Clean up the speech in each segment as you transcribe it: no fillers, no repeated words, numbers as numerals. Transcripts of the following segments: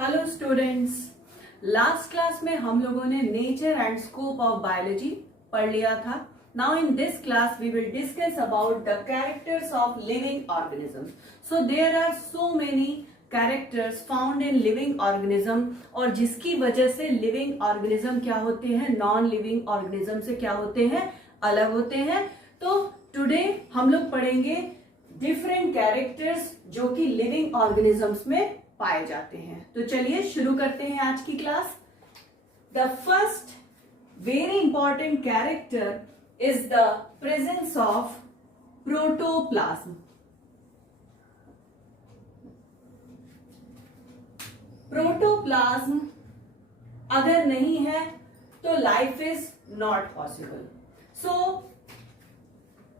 Hello students, last class में हम लोगों ने nature and scope of biology पढ़ लिया था. Now in this class we will discuss about the characters of living organisms. So there are so many characters found in living organism और जिसकी वजह से लिविंग ऑर्गेनिज्म क्या होते हैं, नॉन लिविंग ऑर्गेनिज्म से क्या होते हैं, अलग होते हैं. तो टुडे हम लोग पढ़ेंगे डिफरेंट कैरेक्टर्स जो कि लिविंग ऑर्गेनिजम्स में पाए जाते हैं. तो चलिए शुरू करते हैं आज की class. The first very important character is the presence of protoplasm. Protoplasm अगर नहीं है तो life is not possible. So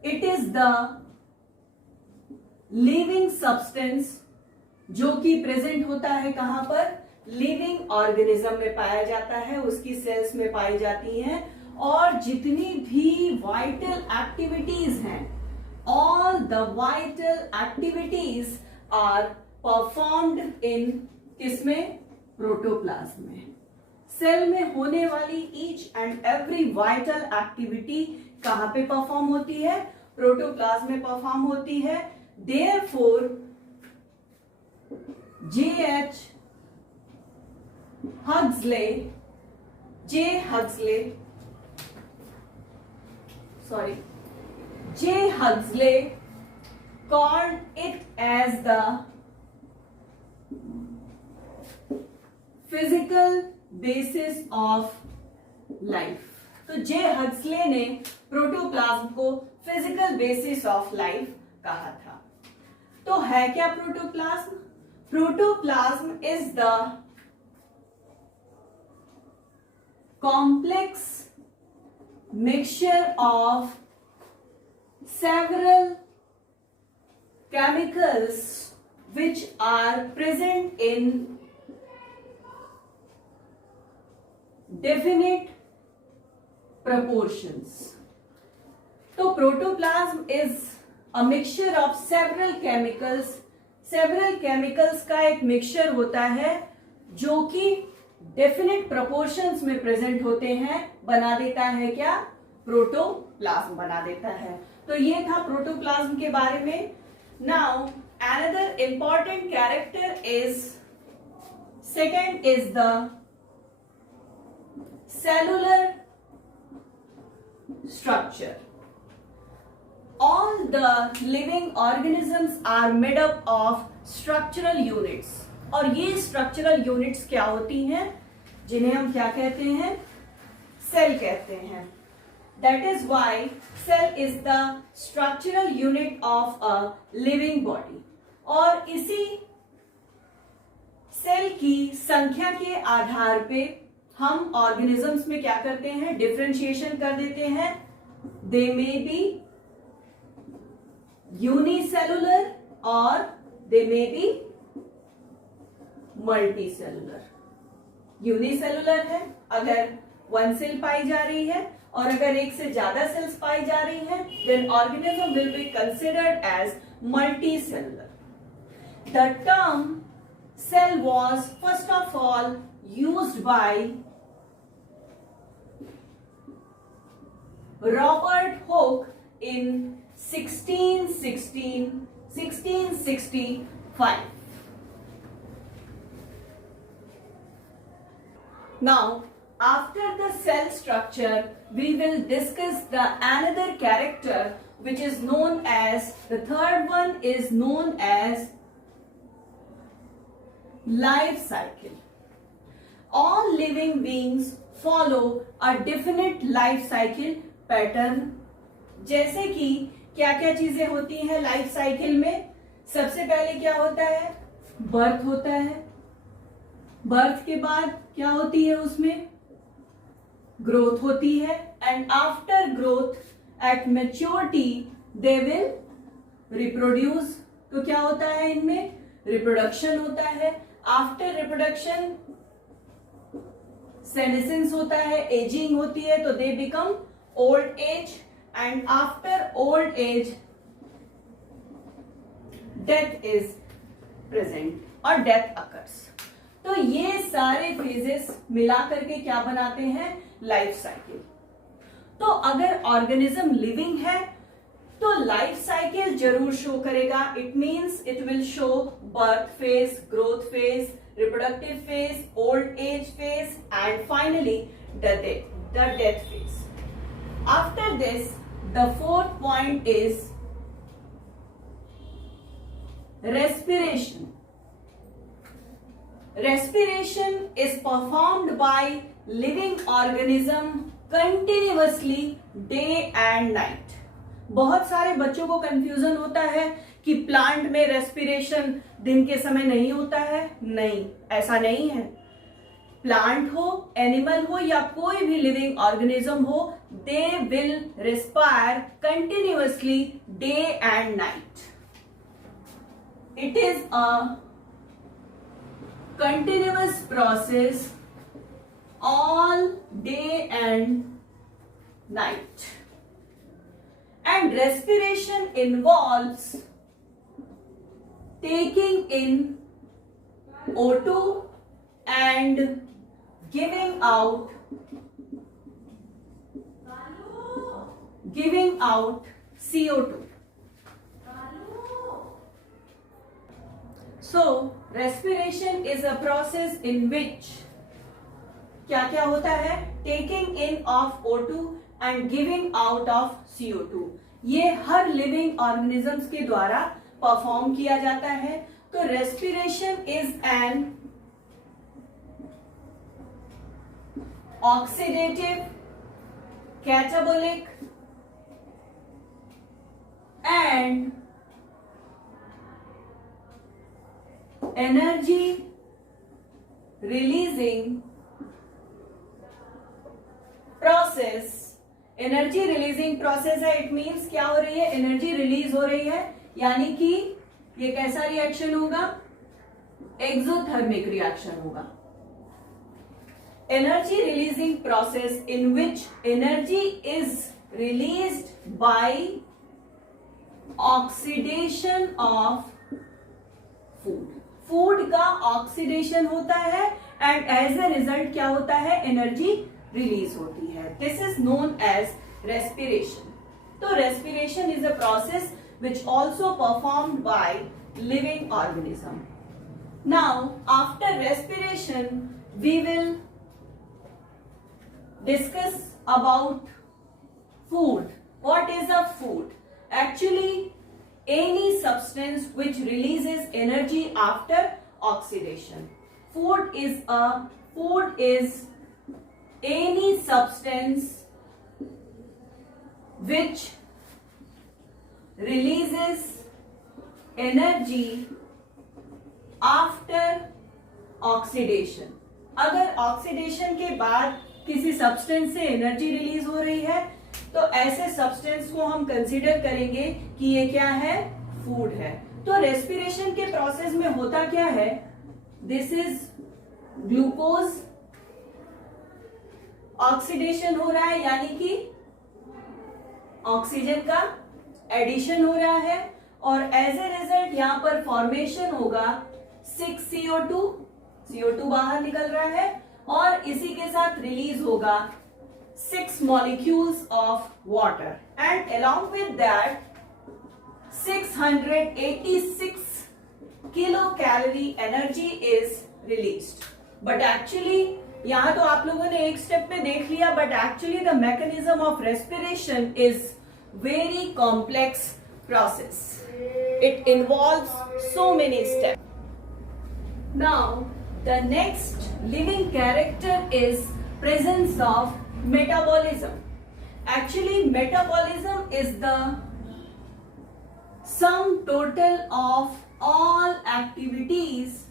it is the living substance जो कि प्रेजेंट होता है कहां पर, लिविंग ऑर्गेनिज्म में पाया जाता है, उसकी सेल्स में पाई जाती हैं. और जितनी भी वाइटल एक्टिविटीज हैं, all the vital activities are performed in किसमें, प्रोटोप्लाज्म में. सेल में होने वाली each and every vital activity कहां पे परफॉर्म होती है, प्रोटोप्लाज्म में परफॉर्म होती है. Therefore J. Huxley called it as the physical basis of life. तो जे हक्सले ने प्रोटोप्लाज्म को फिजिकल बेसिस ऑफ लाइफ कहा था. तो है क्या protoplasm? Protoplasm is the complex mixture of several chemicals which are present in definite proportions. तो protoplasm is a mixture of several chemicals. Several chemicals का एक मिक्सचर होता है जो कि डेफिनेट प्रोपोर्शंस में प्रेजेंट होते हैं, बना देता है क्या, प्रोटोप्लाज्म बना देता है. तो ये था प्रोटोप्लाज्म के बारे में. Now another important character is, second is the cellular structure. All the living organisms are made up of structural units. और ये स्ट्रक्चरल यूनिट्स क्या होती हैं, जिन्हें हम क्या कहते हैं, सेल कहते हैं. That is why cell is the structural unit of a living body. और इसी सेल की संख्या के आधार पे हम ऑर्गेनिजम्स में क्या करते हैं, डिफरेंशिएशन कर देते हैं. दे मे बी यूनिसेलुलर और दे मे बी मल्टीसेलुलर. यूनिसेलुलर है अगर वन सेल पाई जा रही है, और अगर एक से ज्यादा सेल्स पाई जा रही हैं, then organism will be considered as multicellular. The term cell was first of all used by Robert Hooke in 1665. Now, after the cell structure, we will discuss the another character which is known as, the third one is known as life cycle. All living beings follow a definite life cycle pattern. जैसे कि क्या क्या चीजें होती हैं life cycle में. सबसे पहले क्या होता है, बर्थ होता है. बर्थ के बाद क्या होती है, उसमें ग्रोथ होती है. And after growth at maturity they will reproduce. तो क्या होता है, इनमें रिप्रोडक्शन होता है. आफ्टर रिप्रोडक्शन सेनेसेंस होता है, एजिंग होती है, तो they become old age. And after old age, death is present or death occurs. तो ये सारे फेजेस मिला करके क्या बनाते हैं, लाइफ साइकिल। तो अगर ऑर्गेनिज्म लिविंग है तो लाइफ साइकिल जरूर शो करेगा। It means it will show birth phase, growth phase, reproductive phase, old age phase and finally the death phase. After this the fourth point is respiration. Respiration is performed by living organism continuously day and night. बहुत सारे बच्चों को confusion होता है कि plant में respiration दिन के समय नहीं होता है। नहीं, ऐसा नहीं है। प्लांट हो, एनिमल हो या कोई भी लिविंग ऑर्गेनिज्म हो, they will respire continuously day and night. It is a continuous process all day and night. And respiration involves taking in O2 and giving out CO2. So, respiration is a process in which क्या क्या होता है, taking in of O2 and giving out of CO2. ये हर living organisms के द्वारा perform किया जाता है. तो respiration is an oxidative, catabolic and energy releasing process. Energy releasing process है. इट मींस क्या हो रही है, एनर्जी रिलीज हो रही है, यानी कि ये कैसा रिएक्शन होगा, एक्सोथर्मिक रिएक्शन होगा. Energy releasing process in which energy is released by oxidation of food. Food का ऑक्सीडेशन होता है एंड एज ए रिजल्ट क्या होता है, एनर्जी रिलीज होती है. This is known as respiration. तो respiration is a process which also performed by living organism. Now, after respiration, we will discuss about food. What is a food? Actually, any substance which releases energy after oxidation. Food is any substance which releases energy after oxidation. अगर oxidation के बाद किसी substance से energy release हो रही है तो ऐसे सब्सटेंस को हम कंसीडर करेंगे कि ये क्या है, फूड है. तो रेस्पिरेशन के प्रोसेस में होता क्या है, दिस इज ग्लूकोज, ऑक्सीडेशन हो रहा है यानी कि ऑक्सीजन का एडिशन हो रहा है और एज ए रिजल्ट यहां पर फॉर्मेशन होगा 6CO2. CO2 बाहर निकल रहा है और इसी के साथ रिलीज होगा 6 molecules of water and along with that 686 kilocalorie energy is released. But actually यहां तो आप लोगों ने एक स्टेप में देख लिया, but actually the mechanism of respiration is very complex process. It involves so many steps. Now, the next living character is presence of metabolism. Actually, metabolism is the sum total of all activities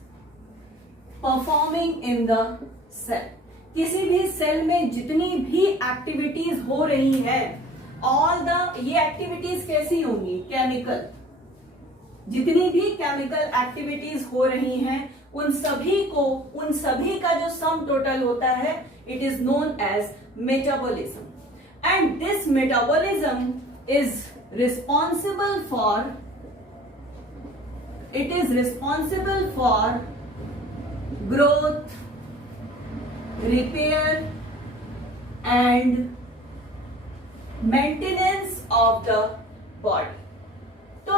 performing in the cell. किसी भी cell में जितनी भी activities हो रही हैं, ये activities कैसी होंगी, केमिकल. जितनी भी केमिकल एक्टिविटीज हो रही हैं उन सभी का जो सम टोटल होता है, it is known as metabolism. And this metabolism is responsible for growth, repair and maintenance of the body. तो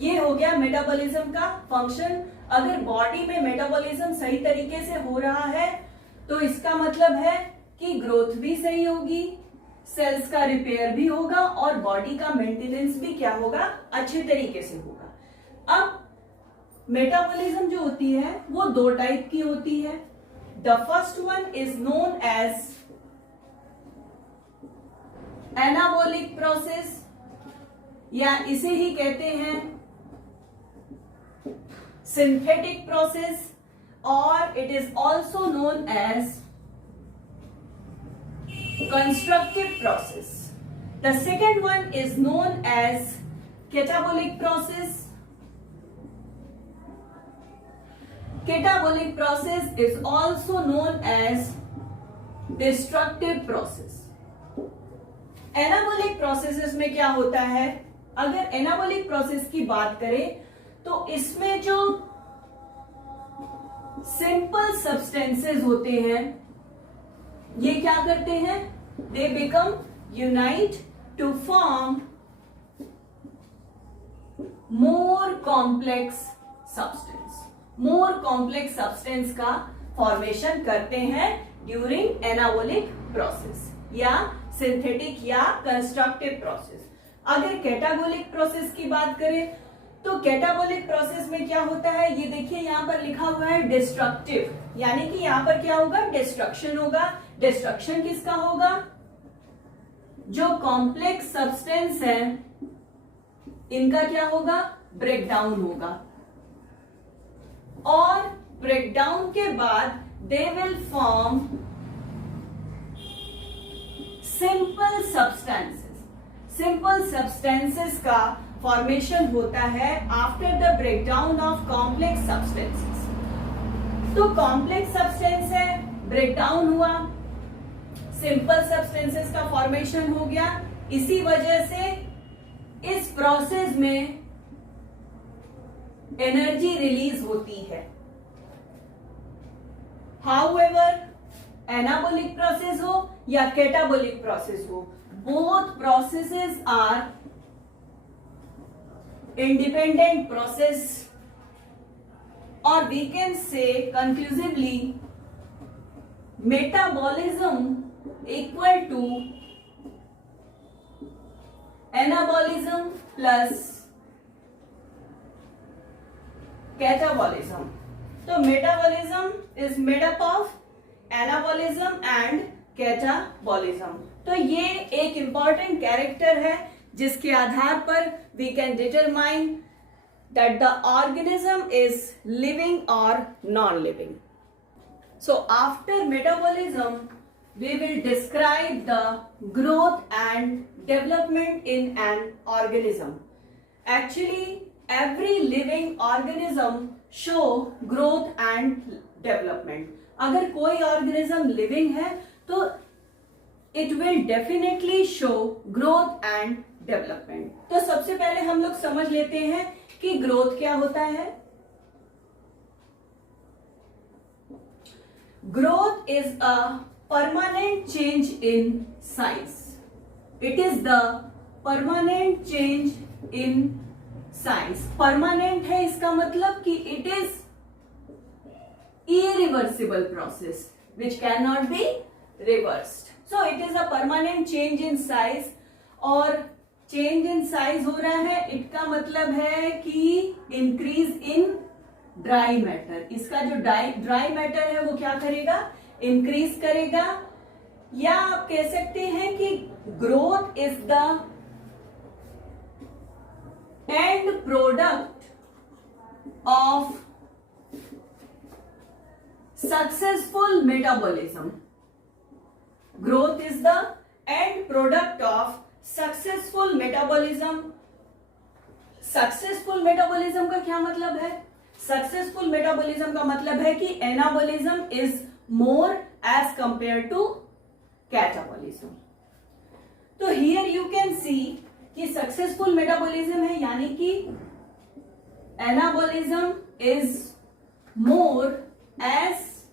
ये हो गया मेटाबॉलिज्म का फंक्शन. अगर बॉडी में मेटाबॉलिज्म सही तरीके से हो रहा है तो इसका मतलब है कि ग्रोथ भी सही होगी, सेल्स का रिपेयर भी होगा और बॉडी का मेंटेनेंस भी क्या होगा, अच्छे तरीके से होगा. अब मेटाबॉलिज्म जो होती है वो दो टाइप की होती है. The first one is known as anabolic process या इसे ही कहते हैं सिंथेटिक प्रोसेस और it is also known as constructive process. The second one is known as catabolic process. Catabolic process is also known as destructive process. Anabolic processes में क्या होता है, अगर anabolic process की बात करें तो इसमें जो simple substances होते हैं ये क्या करते हैं, they become unite to form more complex substance. More complex substance का फॉर्मेशन करते हैं ड्यूरिंग एनाबोलिक प्रोसेस या सिंथेटिक या कंस्ट्रक्टिव प्रोसेस. अगर कैटाबोलिक प्रोसेस की बात करें तो कैटाबोलिक प्रोसेस में क्या होता है, ये देखिए यहां पर लिखा हुआ है डिस्ट्रक्टिव, यानी कि यहां पर क्या होगा, डिस्ट्रक्शन होगा. डिस्ट्रक्शन किसका होगा, जो कॉम्प्लेक्स सब्सटेंस है इनका क्या होगा, ब्रेकडाउन होगा और ब्रेकडाउन के बाद they will form simple substances. Simple substances का फॉर्मेशन होता है after the breakdown of complex substances. तो कॉम्प्लेक्स सब्सटेंस है, ब्रेकडाउन हुआ, सिंपल सब्सटेंसेस का फॉर्मेशन हो गया. इसी वजह से इस प्रोसेस में एनर्जी रिलीज होती है. हाउएवर एनाबोलिक प्रोसेस हो या कैटाबोलिक प्रोसेस हो, both processes are independent process or we can say conclusively metabolism equal to anabolism plus catabolism. So metabolism is made up of anabolism and catabolism. तो ये एक important character है जिसके आधार पर we can determine that the organism is living or non-living. So after metabolism, we will describe the growth and development in an organism. Actually, every living organism show growth and development. अगर कोई organism living है तो it will definitely show growth and development. तो सबसे पहले हम लोग समझ लेते हैं कि ग्रोथ क्या होता है. Growth is a permanent change in size. It is the permanent change in size. Permanent है इसका मतलब कि it is irreversible process which cannot be reversed. So it is a permanent change in size. और change in size हो रहा है, इसका मतलब है कि इंक्रीज इन ड्राई मैटर. इसका जो ड्राई मैटर है वो क्या करेगा, इंक्रीज करेगा. या आप कह सकते हैं कि growth is the end product of successful metabolism. Growth is the end product of successful metabolism. Successful metabolism का क्या मतलब है, सक्सेसफुल मेटाबॉलिज्म का मतलब है कि anabolism is more as compare to catabolism. तो हियर यू कैन सी कि सक्सेसफुल मेटाबॉलिज्म है यानी कि anabolism is more as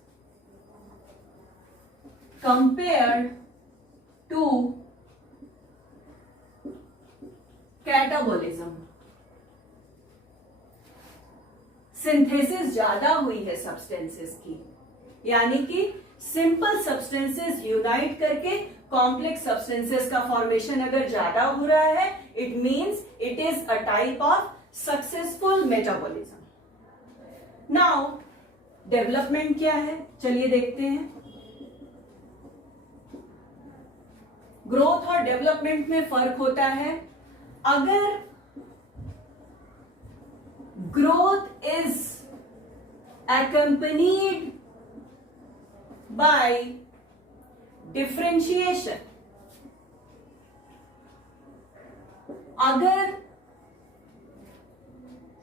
compared to catabolism. Synthesis ज्यादा हुई है सब्सटेंसेस की, यानी कि सिंपल सब्सटेंसेस यूनाइट करके कॉम्प्लेक्स सब्सटेंसेस का फॉर्मेशन अगर ज्यादा हो रहा है, it means it is a type of successful metabolism. Now development क्या है, चलिए देखते हैं। ग्रोथ और डेवलपमेंट में फर्क होता है। अगर growth is accompanied by differentiation, अगर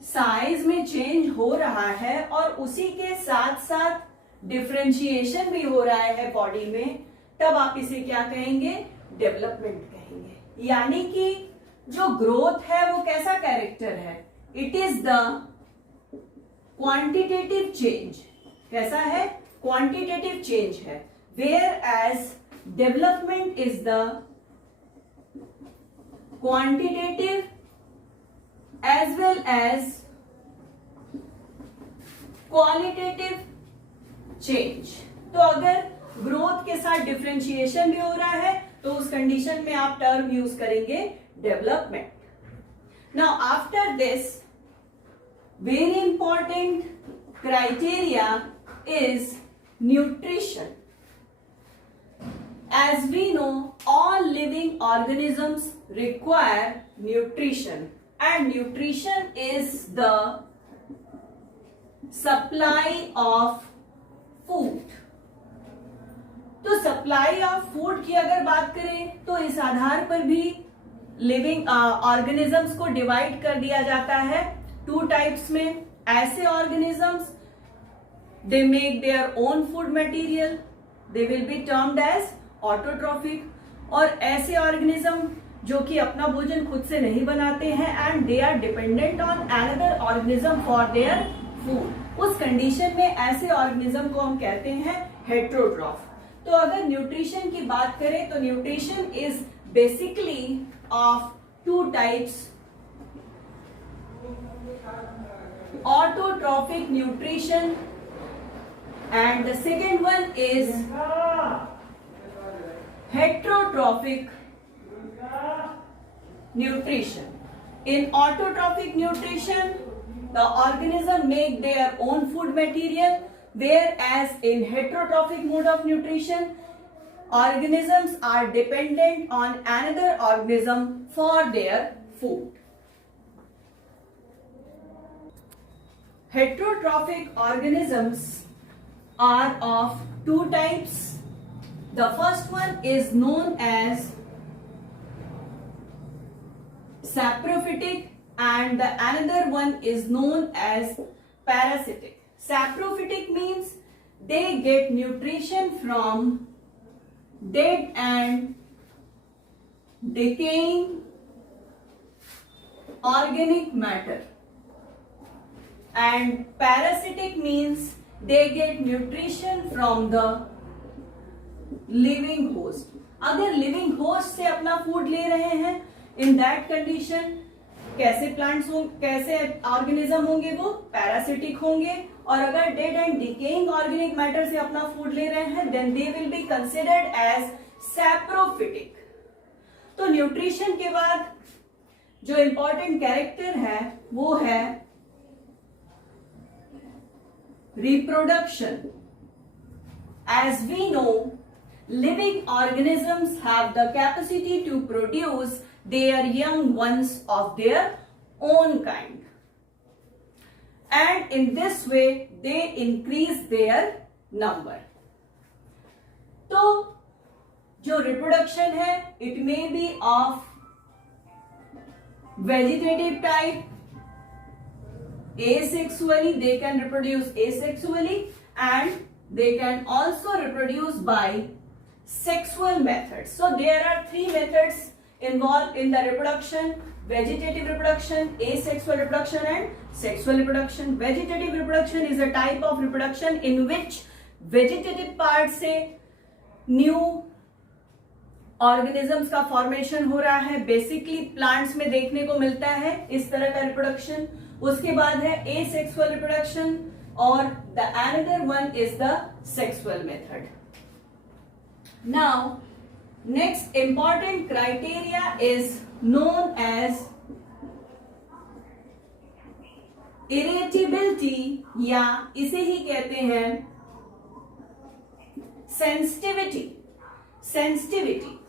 साइज में चेंज हो रहा है और उसी के साथ साथ डिफरेंशिएशन भी हो रहा है बॉडी में, तब आप इसे क्या कहेंगे, डेवलपमेंट कहेंगे। यानी कि जो ग्रोथ है वो कैसा कैरेक्टर है, it is the quantitative change. कैसा है, क्वांटिटेटिव चेंज है। Whereas development is the quantitative as well as qualitative change. तो अगर ग्रोथ के साथ डिफरेंशिएशन भी हो रहा है तो उस कंडीशन में आप टर्म यूज करेंगे development. Now after this very important criteria is nutrition. As we know, all living organisms require nutrition, and nutrition is the supply of food. तो सप्लाई ऑफ फूड की अगर बात करें तो इस आधार पर भी लिविंग ऑर्गेनिजम्स को डिवाइड कर दिया जाता है टू टाइप्स में। ऐसे organisms they make their own food material, they will be termed as autotrophic, और ऐसे ऑर्गेनिज्म जो कि अपना भोजन खुद से नहीं बनाते हैं and they are dependent on another organism for their food. उस कंडीशन में ऐसे ऑर्गेनिज्म को हम कहते हैं हेट्रोट्रॉफ। तो अगर न्यूट्रिशन की बात करें तो nutrition is basically of two types, autotrophic nutrition and the second one is heterotrophic nutrition. In autotrophic nutrition, the organism make their own food material, whereas in heterotrophic mode of nutrition, organisms are dependent on another organism for their food. Heterotrophic organisms are of two types. The first one is known as saprophytic and the another one is known as parasitic. Saprophytic means they get nutrition from dead and decaying organic matter. And parasitic means they get nutrition from the living host. अगर living host से अपना food ले रहे हैं, in that condition कैसे plants कैसे organism होंगे, वो पैरासिटिक होंगे। और अगर dead and decaying organic matter से अपना फूड ले रहे हैं, then they will be considered as saprophytic. तो न्यूट्रिशन के बाद जो इंपॉर्टेंट कैरेक्टर है वो है reproduction. As we know, living organisms have the capacity to produce their young ones of their own kind, and in this way they increase their number. तो जो reproduction है, it may be of vegetative type, asexually they can reproduce asexually, and they can also reproduce by sexual methods. So there are three methods involved in the reproduction. vegetative reproduction, asexual reproduction and sexual reproduction. Vegetative reproduction is a type of reproduction in which vegetative part से new organisms का formation हो रहा है. Basically plants में देखने को मिलता है इस तरह का reproduction. उसके बाद है asexual reproduction और the another one is the sexual method. Now next important criteria is known as irritability या इसे ही कहते हैं sensitivity. Sensitivity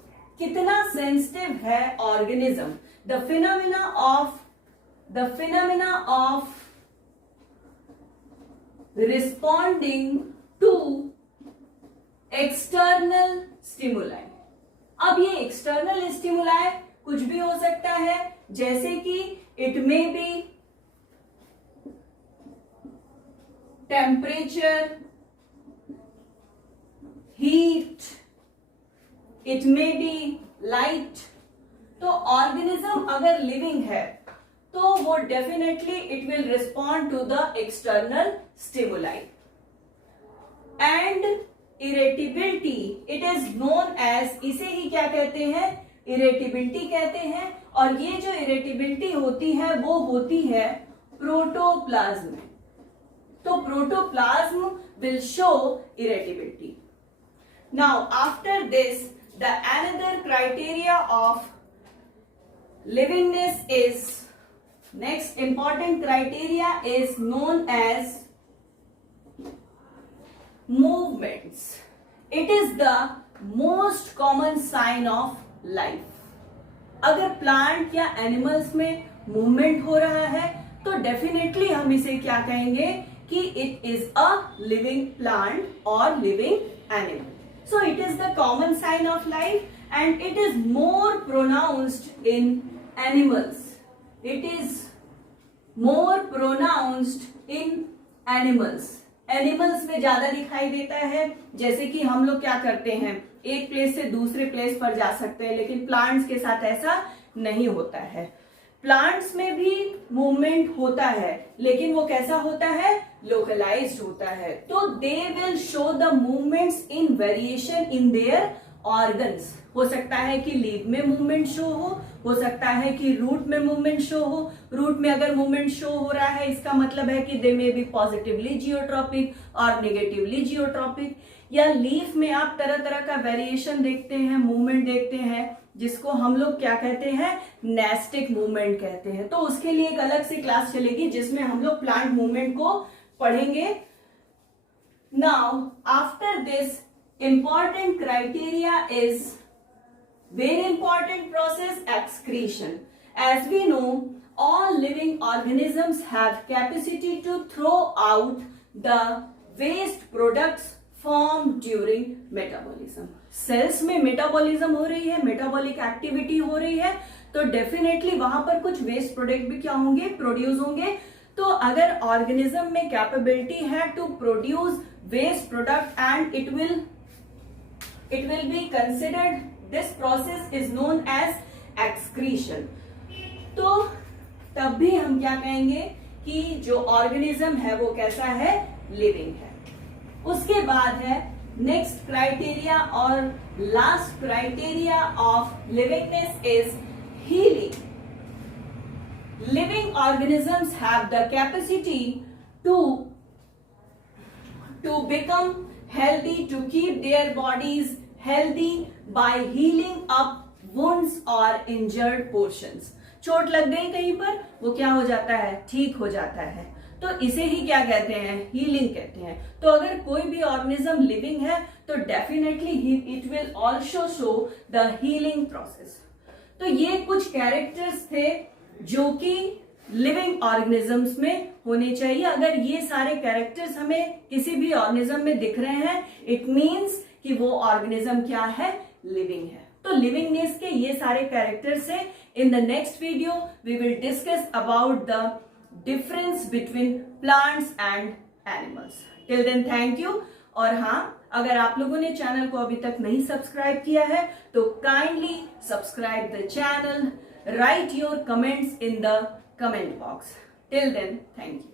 कितना sensitive है organism. The phenomena of responding to external stimuli. अब ये एक्सटर्नल स्टिमुलाई कुछ भी हो सकता है, जैसे कि it may be temperature, heat, it may be light. तो ऑर्गेनिज्म अगर लिविंग है तो वो definitely it will respond to the external stimuli. And irritability it is known as, इसे ही क्या कहते हैं, इरेटिबिलिटी कहते हैं. और ये जो इरेटिबिलिटी होती है वो होती है प्रोटोप्लाज्म. तो protoplasm will show irritability. Now after this the another criteria of livingness is, next important criteria is known as movements. It is the most common sign of life. अगर प्लांट या एनिमल्स में movement हो रहा है तो definitely हम इसे क्या कहेंगे कि it is a living plant और living animal. So it is the common sign of life and it is more pronounced in animals. It is more pronounced in animals. Animals में ज्यादा दिखाई देता है. जैसे कि हम लोग क्या करते हैं, एक प्लेस से दूसरे प्लेस पर जा सकते हैं, लेकिन प्लांट्स के साथ ऐसा नहीं होता है. प्लांट्स में भी मूवमेंट होता है, लेकिन वो कैसा होता है, लोकलाइज्ड होता है. तो they will show the movements in variation in their organs. हो सकता है कि लीव में मूवमेंट शो हो सकता है कि रूट में मूवमेंट शो हो. रूट में अगर मूवमेंट शो हो रहा है इसका मतलब है कि दे मे बी पॉजिटिवली जियोट्रॉपिक और नेगेटिवली जियोट्रॉपिक. या लीफ में आप तरह तरह का वेरिएशन देखते हैं, मूवमेंट देखते हैं, जिसको हम लोग क्या कहते हैं, नेस्टिक मूवमेंट कहते हैं. तो उसके लिए एक अलग से क्लास चलेगी जिसमें हम लोग प्लांट मूवमेंट को पढ़ेंगे. Now after this important criteria is very important process, excretion. As we know, all living organisms have capacity to throw out the waste products formed during metabolism. Cells में metabolism हो रही है, metabolic activity हो रही है, तो definitely वहां पर कुछ वेस्ट प्रोडक्ट भी क्या होंगे, प्रोड्यूस होंगे. तो अगर ऑर्गेनिज्म में कैपेबिलिटी है to produce waste product and it will be considered, this process is known as excretion. तो तब भी हम क्या कहेंगे कि जो ऑर्गेनिज्म है वो कैसा है, लिविंग है. उसके बाद है नेक्स्ट क्राइटेरिया और last criteria of livingness is healing. Living organisms have the capacity to become healthy, to keep their bodies healthy by healing up wounds or injured portions. चोट लग गई कहीं पर, वो क्या हो जाता है, ठीक हो जाता है. तो इसे ही क्या कहते हैं, हीलिंग कहते हैं. तो अगर कोई भी ऑर्गेनिज्म लिविंग है तो definitely it will also show the healing process. तो ये कुछ कैरेक्टर्स थे जो कि लिविंग ऑर्गेनिजम्स में होने चाहिए. अगर ये सारे कैरेक्टर्स हमें किसी भी ऑर्गेनिज्म में दिख रहे हैं, इट मीन्स कि वो ऑर्गेनिज्म क्या है, लिविंग है. तो लिविंगनेस के ये सारे कैरेक्टर्स हैं. In the next video we will discuss about the difference between plants and animals. Till then thank you. और हाँ, अगर आप लोगों ने चैनल को अभी तक नहीं सब्सक्राइब किया है तो kindly subscribe the channel, write your comments in the comment box. Till then, thank you.